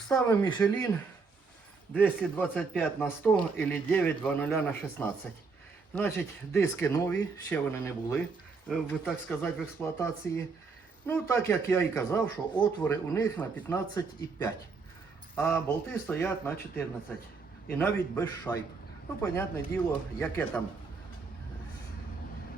ставимо Мішелін 225 на 100 или 920 на 16. Значить, диски нові, ще вони не були, е, так сказати, в експлуатації. Ну, так як я і казав, що отвори у них на 15,5, а болти стоять на 14. І навіть без шайб. Ну, понятне діло, яке там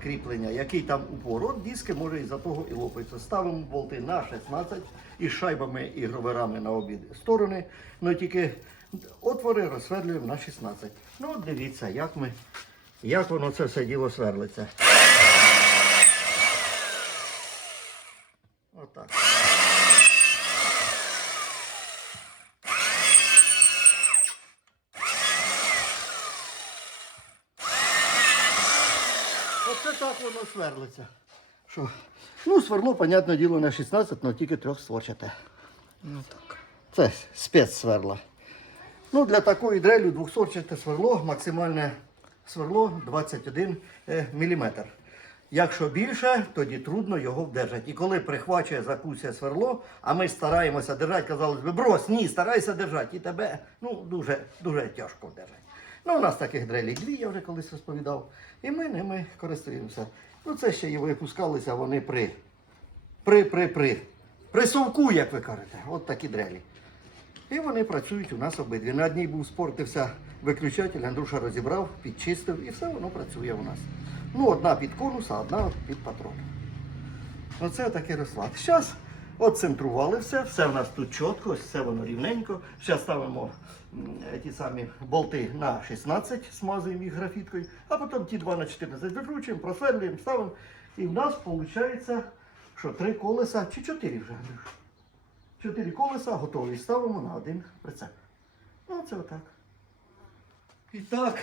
кріплення, який там упор. От диски може і за того і лопаються. Ставимо болти на 16 із шайбами і гроверами на обі сторони. Ну тільки отвори розсверлюємо на 16. Ну от дивіться, як ми, як воно це все діло сверлиться. Отак. Оце так воно сверлиться. Що? Ну, сверло, понятне діло, на 16, але тільки трьохстворчате. Ну так. Це спецсверла. Ну, для такої дрелю двохсорчате сверло, максимальне сверло 21 мм. Якщо більше, тоді трудно його вдержати. І коли прихвачує закусує сверло, а ми стараємося держати, казалось би, брось, ні, старайся держати. І тебе ну, дуже, дуже тяжко вдержати. Ну, у нас таких дрелей дві, я вже колись розповідав. І ми ними користуємося. Ну, це ще і випускалися вони при, при, при, совку, як ви кажете. От такі дрелі. І вони працюють у нас обидві. На одній був спортився виключатель, Андрюша розібрав, підчистив і все воно працює у нас. Ну, одна під конус, а одна під патрон. Оце такий розклад. Зараз оцентрували все, все в нас тут чітко, все воно рівненько. Зараз ставимо ті самі болти на 16, смазуємо їх графіткою, а потім ті два на 14 викручуємо, просверлюємо, ставимо. І в нас виходить, що три колеса чи чотири вже, Андрюш. Чотири колеса готові. Ставимо на один прицеп. Ну, це отак. І так,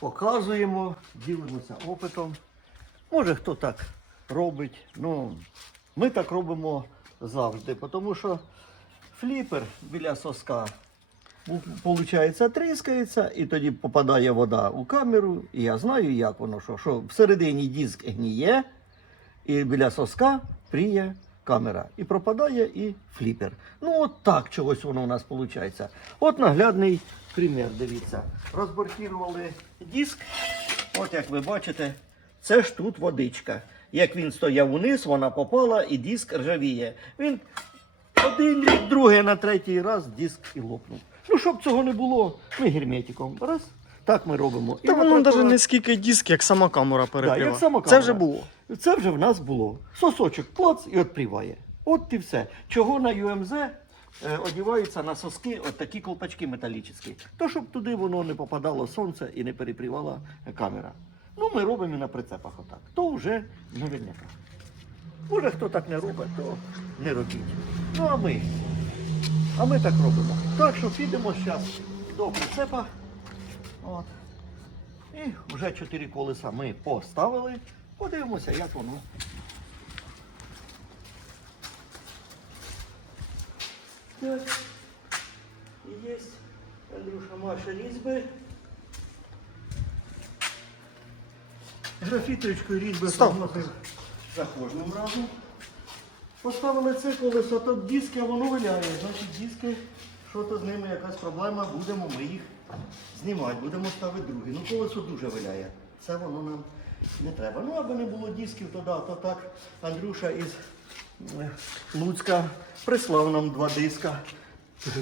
показуємо, ділимося опитом. Може хто так робить. Ну, ми так робимо завжди, тому що фліпер біля соска виходить, тріскається, і тоді попадає вода у камеру, і я знаю, як воно, що, що всередині диск гніє, і біля соска пріє камера. І пропадає і фліпер. Ну, от так чогось воно у нас виходить. От наглядний примір, дивіться. Розборкірували диск. От як ви бачите, це ж тут водичка. Як він стояв униз, вона попала і диск ржавіє. Він один рік, другий на третій раз диск і лопнув. Ну, щоб цього не було, ми герметиком. Раз. Так ми робимо. І Та воно навіть не скільки диск, як сама камера перекрила. як сама Це вже було. Це вже в нас було. Сосочок клац і відпріває. От і все. Чого на ЮМЗ е, одіваються на соски от такі колпачки металічні. То щоб туди воно не попадало сонце і не перепрівала камера. Ну, ми робимо і на прицепах отак. То вже наверняка. Може, хто так не робить, то не робіть. Ну, а ми. А ми так робимо. Так що підемо зараз до прицепа. От. І вже чотири колеса ми поставили. Подивимося, як воно. Так. Є Андрюша Маша різьби. Графіточкою різьби Став. за кожним разом. Поставили це колесо, то диски, а воно виляє. Значить, диски, що то з ними якась проблема, будемо ми їх знімати, будемо ставити другі. Ну, колесо дуже виляє. Це воно нам не треба. Ну, аби не було дисків, то да, то так Андрюша із е, Луцька прислав нам два диска.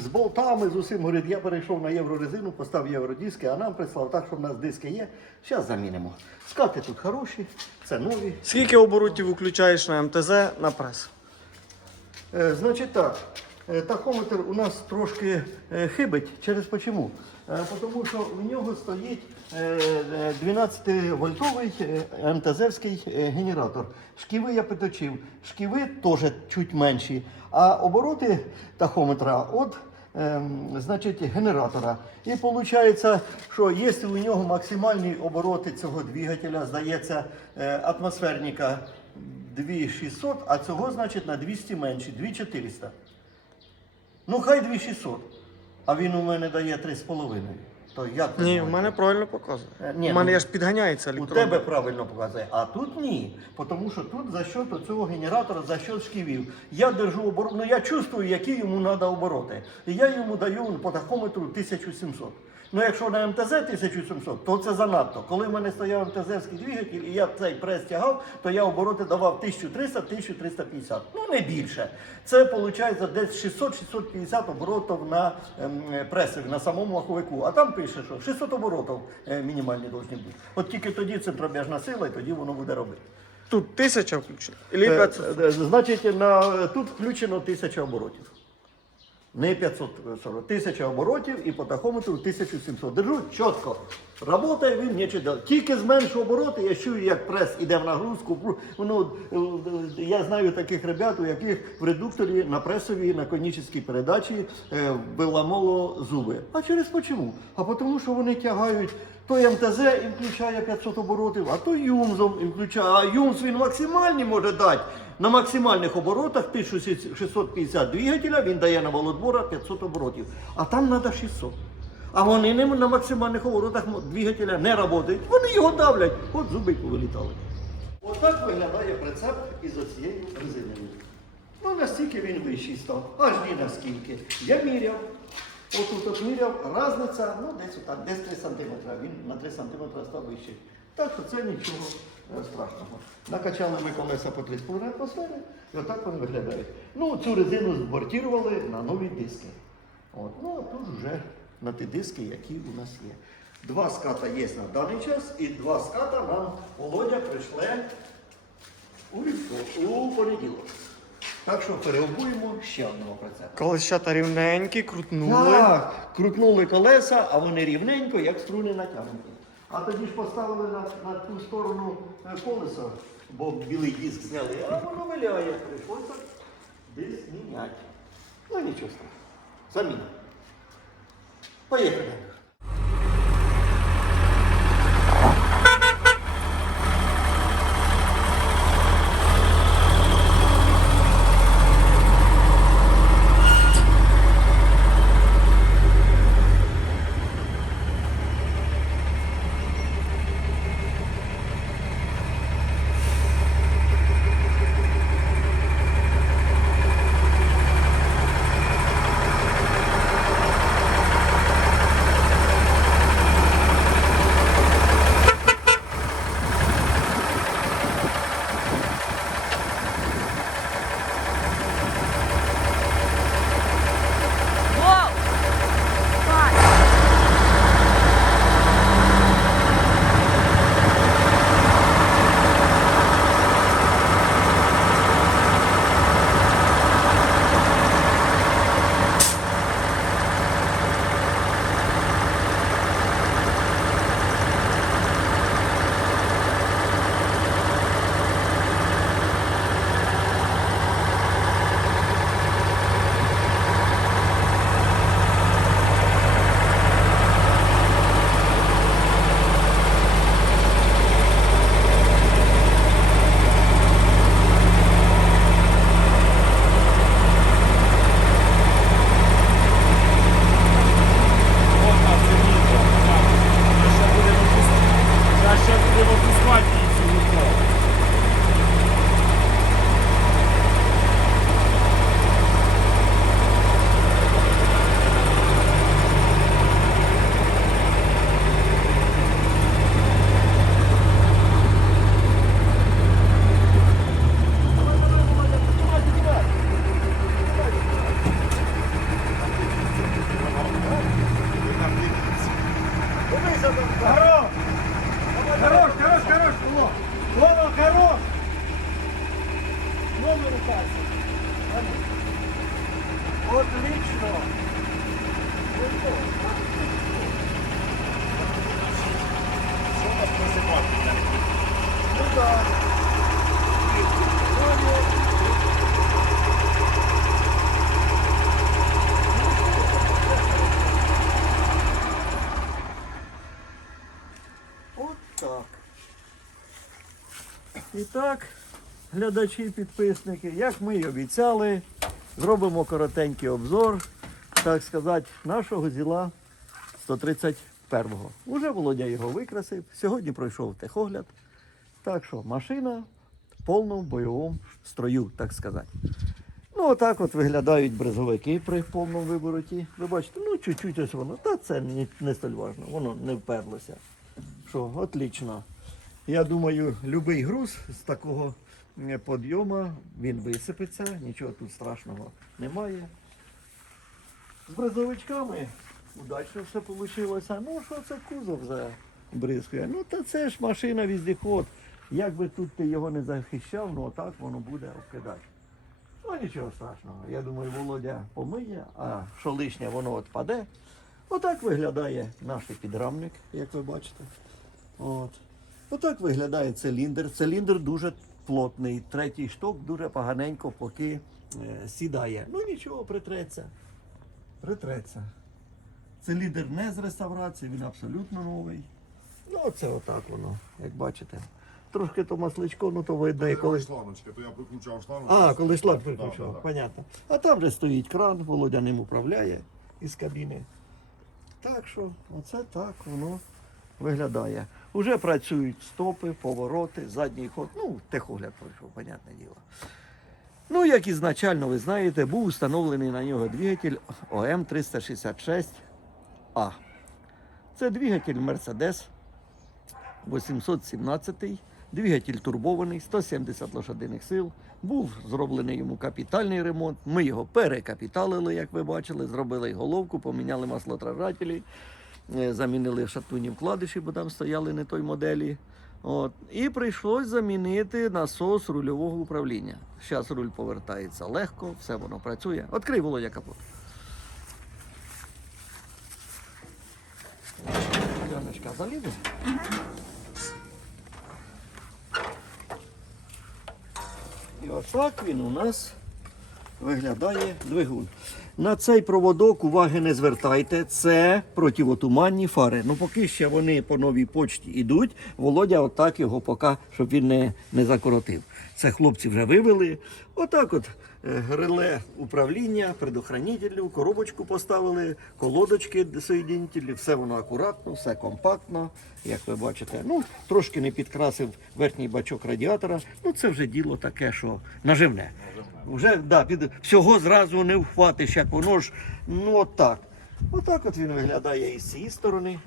З болтами, з усім говорить, я перейшов на єврорезину, поставив євродиски, а нам прислав так, що в нас диски є. Зараз замінимо. Скати тут хороші, це нові. Скільки оборотів виключаєш на МТЗ на прес? Е, Значить так, е, тахометр у нас трошки е, хибить. Через почому? Е, Тому що в нього стоїть 12-вольтовий МТЗівський е, генератор. Шківи я підточив. Шківи теж чуть менші. А обороти тахометра от ем, значить, генератора. І виходить, що якщо у нього максимальні обороти цього двигателя, здається, атмосферника 2600, а цього, значить, на 200 менше, 2400. Ну, хай 2600. А він у мене дає 3,5. То як Ні, в мене правильно показує. Е, ні, у мене ну, аж підганяється У електронно. тебе правильно показує, а тут ні. Тому що тут за счет цього генератора, за счет шківів. Я держу оборот, ну я чувствую, які йому треба обороти. І я йому даю по тахометру 1700. Ну якщо на МТЗ 1700, то це занадто. Коли в мене стояв МТЗівський двигатель і я цей прес тягав, то я обороти давав 1300-1350. Ну не більше. Це виходить десь 600-650 оборотів на ем, пресові, на самому маховику. А там пише, що 600 оборотів е, мінімальні повинні бути. От тільки тоді центробіжна сила, і тоді воно буде робити. Тут тисяча включена. Е, 500. е, Значить, на, тут включено 1000 оборотів. Не 540, 1000 оборотів і по тахометру 1700. Держу чітко. Работає він нічого делать. Тільки зменшу обороти, я чую, як прес іде в нагрузку. Ну, я знаю таких ребят, у яких в редукторі на пресовій, на конічній передачі е, виламало зуби. А через почому? А тому, що вони тягають той МТЗ і включає 500 оборотів, а той Юмзом і включає. А Юмз він максимальні може дати. На максимальних оборотах 1650 двигателя, він дає на володбора 500 оборотів. А там треба 600. А вони не на максимальних оборотах двигателя не працюють. Вони його давлять. От зуби повилітали. Отак виглядає прицеп із оцією резиною. Ну настільки він вищий став, аж ні наскільки. Я міряв. Отут от міряв, різниця, ну десь отак, десь 3 см. Він на 3 см став вищий. Так що це нічого страшного. Накачали ми колеса по 3,5 атмосфери, і отак вони виглядають. Ну, цю резину збортірували на нові диски. От, ну а тут вже на ті диски, які у нас є. Два ската є на даний час, і два ската нам Володя прийшле у вівторок, у понеділок. Так що переобуємо ще одного прицепа. Колещата рівненькі, крутнули. Так, крутнули колеса, а вони рівненько, як струни натягнуті. А тоді ж поставили на, на ту сторону е, колеса, бо білий диск зняли, а воно виляє. Прийшлося диск міняти. Ну нічого страшного. Заміна. 不也是。Вова, рукайся. Отлично. Ну так. От так. І так, глядачі, підписники, як ми і обіцяли, зробимо коротенький обзор, так сказати, нашого зіла 130 первого. Уже Володя його викрасив. Сьогодні пройшов техогляд. Так що машина в повному бойовому строю, так сказати. Ну, отак от виглядають брезовики при повному вибороті. Ви бачите, ну чуть-чуть ось воно. Та це не, не столь важно, воно не вперлося. Що, отлично. Я думаю, будь-який груз з такого підйому, він висипеться, нічого тут страшного немає. З брезовичками удачно все вийшло. Ну, що це кузов забризкує? Ну, та це ж машина віздиход. Як би тут ти його не захищав, ну отак воно буде обкидати. Ну, нічого страшного. Я думаю, Володя помиє, а що лишнє воно відпаде. Отак виглядає наш підрамник, як ви бачите. От. Отак виглядає циліндр. Циліндр дуже плотний. Третій шток дуже поганенько поки е, сідає. Ну нічого, притреться. Притреться. Циліндр не з реставрації, він абсолютно новий. Ну, оце отак воно, як бачите. Трошки то масличко, ну то видно, і коли. шланочка, то я прикручав шланочку. А, коли шланг Да, прикручував, да, да. понятно. А там же стоїть кран, Володя ним управляє із кабіни. Так що, оце так воно виглядає. Уже працюють стопи, повороти, задній ход. Ну, техогляд пройшов, понятне діло. Ну, як ізначально ви знаєте, був встановлений на нього двигатель ОМ 366А. Це двигатель Mercedes 817 двигатель турбований, 170 лошадиних сил. Був зроблений йому капітальний ремонт. Ми його перекапіталили, як ви бачили, зробили головку, поміняли маслотражателі, замінили шатуні вкладиші, бо там стояли не той моделі. От. І прийшлось замінити насос рульового управління. Зараз руль повертається легко, все воно працює. Відкрий Володя капот. Яночка, залізе? І отак він у нас виглядає двигун. На цей проводок уваги не звертайте, це противотуманні фари. Ну поки ще вони по новій почті йдуть, Володя отак його поки, щоб він не, не закоротив. Це хлопці вже вивели. Отак от е, реле управління, предохранителю, коробочку поставили, колодочки соєдинителі, все воно акуратно, все компактно, як ви бачите. Ну, трошки не підкрасив верхній бачок радіатора. Ну це вже діло таке, що наживне. Вже да, під всього зразу не вхватиш, як воно ж. Ну отак. Отак от він виглядає із цієї сторони.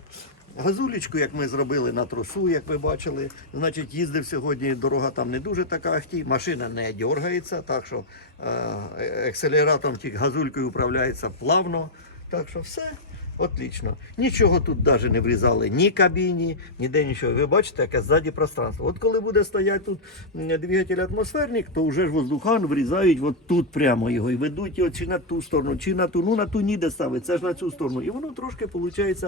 Газулечку, як ми зробили на тросу, як ви бачили. Значить, їздив сьогодні, дорога там не дуже така ахті, машина не дергається, так що е, акселератором тільки газулькою управляється плавно. Так що все отлично. Нічого тут навіть не врізали, ні кабіні, ніде нічого. Ви бачите, яке ззаді пространство. От коли буде стояти тут двигатель атмосферник, то вже ж воздухан врізають от тут прямо його і ведуть його чи на ту сторону, чи на ту. Ну на ту ніде ставить, це ж на цю сторону. І воно трошки виходить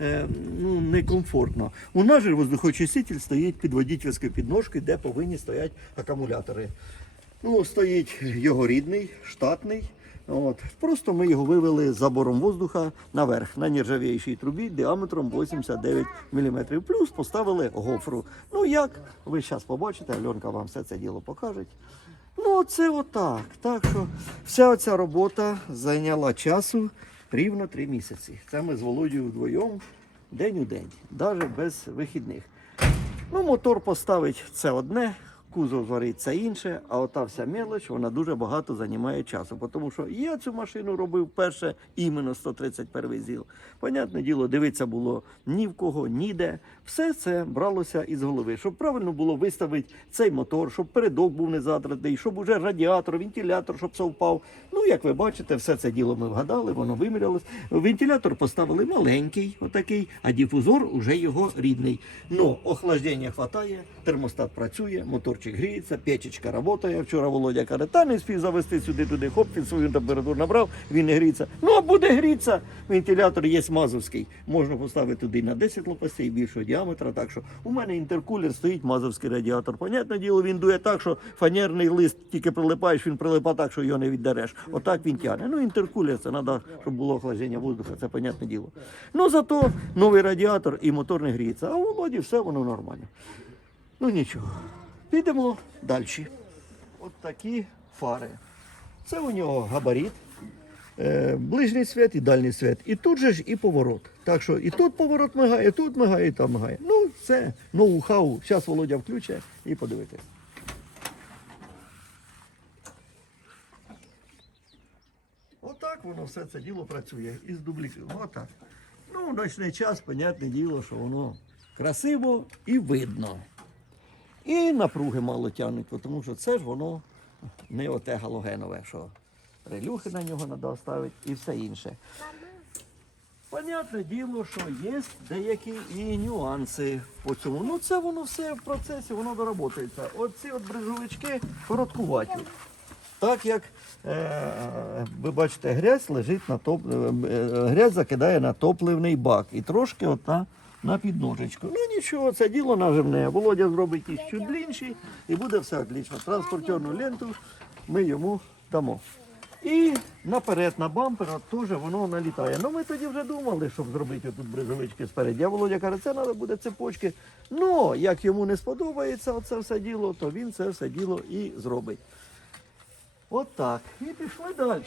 е, ну, некомфортно. У нас же воздухочиститель стоїть під водительською підножкою, де повинні стояти акумулятори. Ну, стоїть його рідний, штатний. От. Просто ми його вивели з забором воздуха наверх на нержавіючій трубі діаметром 89 мм. Плюс поставили гофру. Ну як? Ви зараз побачите, Альонка вам все це діло покаже. Ну, це отак. Так що вся оця робота зайняла часу рівно три місяці. Це ми з Володією вдвоєм день у день, навіть без вихідних. Ну, мотор поставить це одне, кузов зварить інше, а ота вся мелоч, вона дуже багато займає часу. Тому що я цю машину робив перше іменно 131 ЗІЛ. Понятне діло, дивитися було ні в кого, ніде. Все це бралося із голови, щоб правильно було виставити цей мотор, щоб передок був не затратний, щоб уже радіатор, вентилятор, щоб совпав. Ну, як ви бачите, все це діло ми вгадали, воно вимірялось. Вентилятор поставили маленький, отакий, а дифузор уже його рідний. Ну, охлаждення хватає, термостат працює, моторчик гріється, печечка працює. Вчора Володя каже, та не спів завести сюди туди, хоп, він свою температуру набрав, він не гріється. Ну, а буде гріться. Вентилятор є мазовський. Можна поставити туди на 10 лопастей більшого діаметра. Так що у мене інтеркулер стоїть мазовський радіатор. Понятне діло, він дує так, що фанерний лист тільки прилипаєш, він прилипа так, що його не віддереш. Отак він тягне. Ну, інтеркулер це треба, щоб було охлаждення воздуха, це понятне діло. Ну зато новий радіатор і мотор не гріється. А у Володі все воно нормально. Ну нічого. Підемо далі. От такі фари. Це у нього габарит. е, ближній світ і дальній світ. І тут же ж і поворот. Так що і тут поворот мигає, і тут мигає, і там мигає. Ну, це ноу-хау. Зараз Володя включить і подивитись. Отак воно все це діло працює із дубліком. Отак. Ну, в ночний час, понятне діло, що воно красиво і видно. І напруги мало тягнуть, тому що це ж воно не оте галогенове, що релюхи на нього треба ставити і все інше. Понятне діло, що є деякі і нюанси по цьому. Ну це воно все в процесі, воно доработається. Оці от бризовички короткуваті. Так як е, ви бачите, грязь лежить на топ, е, е, грязь закидає на топливний бак і трошки от на, на підножечку. Ну нічого, це діло наживне. Володя зробить їх чуть длінші і буде все отлично. Транспортерну ленту ми йому дамо. І наперед на бампер теж воно налітає. Ну ми тоді вже думали, щоб зробити тут бризовички спереді. А Володя каже, це треба буде цепочки. Ну, як йому не сподобається це все діло, то він це все діло і зробить. От так. І пішли далі.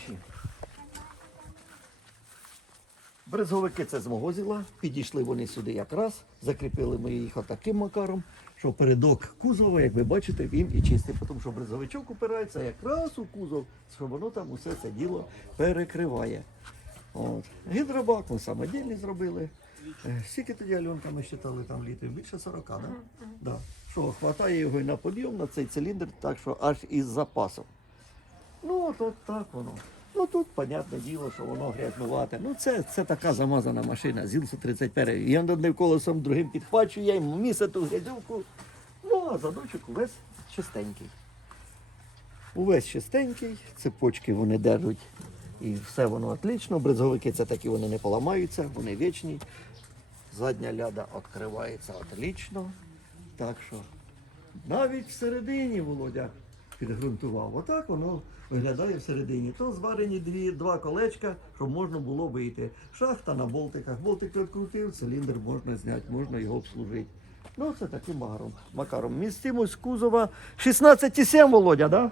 Брезговики це з мого зіла. Підійшли вони сюди якраз. Закріпили ми їх отаким макаром, що передок кузова, як ви бачите, він і чистий. Тому що брезовичок упирається якраз у кузов, що воно там усе це діло перекриває. От. Гідробак ми самодільний зробили. Е, Скільки тоді Альонка ми считали там літрів? Більше 40, так? Да? Да. Що, хватає його і на подйом, на цей циліндр, так що аж із запасом. Ну, от, от так воно. Ну тут, понятне діло, що воно грязнувате. Ну це, це така замазана машина, ЗІЛ 31. Я над одним колесом другим підхвачую, йому місце ту грязюку. Ну, а задочок увесь чистенький. Увесь чистенький, цепочки вони держать і все воно отлично. Брезговики це такі вони не поламаються, вони вічні. Задня ляда відкривається отлично. Так що навіть всередині Володя підґрунтував. Отак воно виглядає всередині. То зварені дві, два колечка, щоб можна було вийти. Шахта на болтиках. Болтик відкрутив, циліндр можна зняти, можна його обслужити. Ну, це таким макаром. макаром. Містимость кузова 16,7, Володя, да?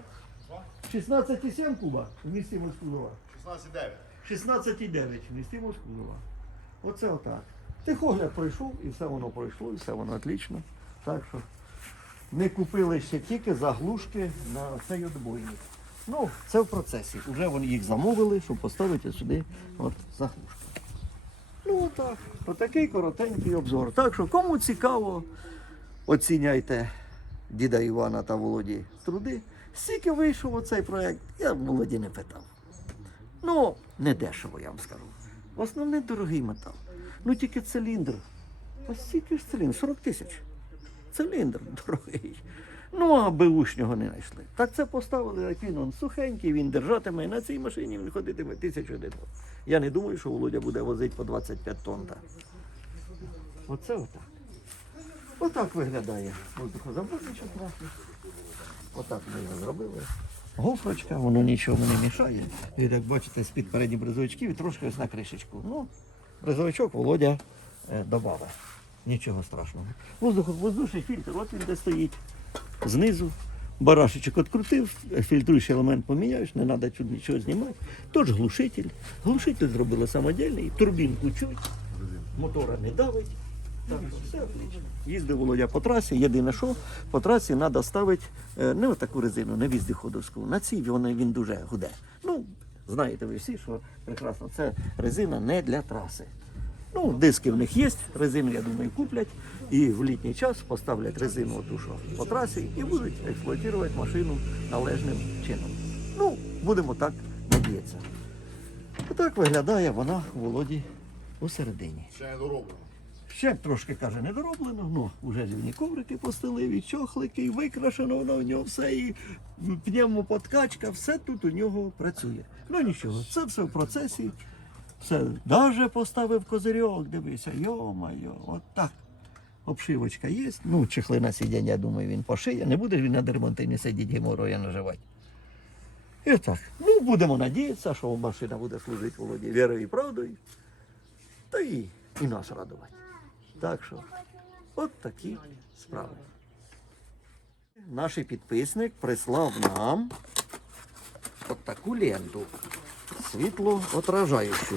16,7 куба вмістимость кузова. 16,9. 16,9 вмістимость кузова. Оце отак. Техогляд пройшов і все воно пройшло, і все воно отлично. Так що не купили ще тільки заглушки на цей отбойник. Ну, це в процесі. Уже вони їх замовили, щоб поставити сюди от заглушки. Ну отак. Отакий коротенький обзор. Так що, кому цікаво, оціняйте діда Івана та Володі труди. Скільки вийшов оцей проєкт, я Володі не питав. Ну, не дешево, я вам скажу. В основному дорогий метал. Ну тільки циліндр. А скільки ж циліндр? 40 тисяч. Циліндр дорогий. Ну, а беушнього не знайшли. Так це поставили, як він сухенький, він держатиме, і на цій машині він ходитиме тисячу один. Я не думаю, що Володя буде возити по 25 тонн. так. Оце отак. Отак виглядає. Отак ми його зробили. Гофрочка, воно нічого не мішає. І як бачите, з-під передніх бризовичків і трошки ось на кришечку. Ну, бризовичок Володя е, додав. Нічого страшного. Воздух, воздушний фільтр, от він де стоїть. Знизу. Барашечок відкрутив, фільтруючий елемент поміняєш, не треба тут нічого знімати. Тож глушитель. Глушитель зробили самодільний, турбінку чуть, мотора не давить. Так. Їздив Володя по трасі. Єдине, що по трасі треба ставити е, не отаку резину, не віздіходовську. На цій він, він дуже гуде. Ну, знаєте ви всі, що прекрасно, це резина не для траси. Ну, диски в них є, резину, я думаю, куплять. І в літній час поставлять резину що по трасі, і будуть експлуатувати машину належним чином. Ну, будемо так надіятися. Отак виглядає вона у Володі у середині. Ще не дороблено. Ще трошки каже, недороблено, ну вже рівні коврики постелив, чохлики, і викрашено воно в нього все, і пневмоподкачка, все тут у нього працює. Ну нічого, це все в процесі. Все, даже поставив козирьок, дивися, йо-майо, от так. Обшивочка є. Ну, чехли на сидіння, я думаю, він пошиє. Не буде він на дермантині сидіти геморроя наживати. І так. Ну, будемо надіятися, що машина буде служити Володі вірою і правдою. Та і, і нас радувати. Так що, от такі справи. Наш підписник прислав нам от таку ленту. Світлоотражаючу.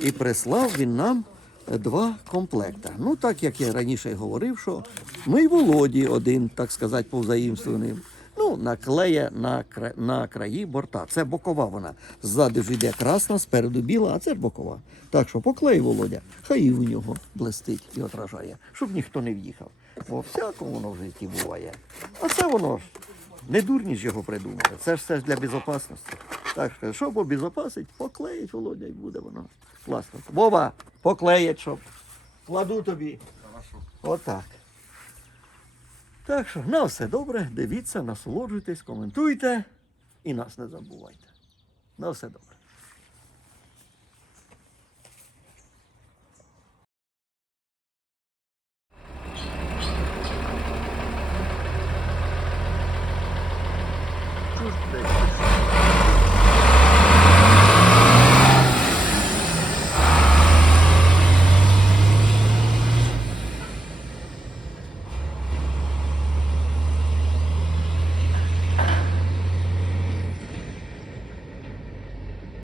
І прислав він нам два комплекта. Ну, так як я раніше говорив, що ну і Володі один, так сказати, повзаїмствованим. Ну, наклеє на, на краї борта. Це бокова вона. Ззади ж йде красна, спереду біла, а це бокова. Так що поклей Володя, хай і у нього блистить і отражає, щоб ніхто не в'їхав. Бо всякому воно в житті буває. А це воно ж не дурні ж його придумали. Це ж все ж для безпечності. Так що, щоб обезопасить, поклеїть Володя і буде воно. Класно. Вова, поклеїть, щоб. Кладу тобі. Отак. Так що, на все добре, дивіться, насолоджуйтесь, коментуйте і нас не забувайте. На все добре.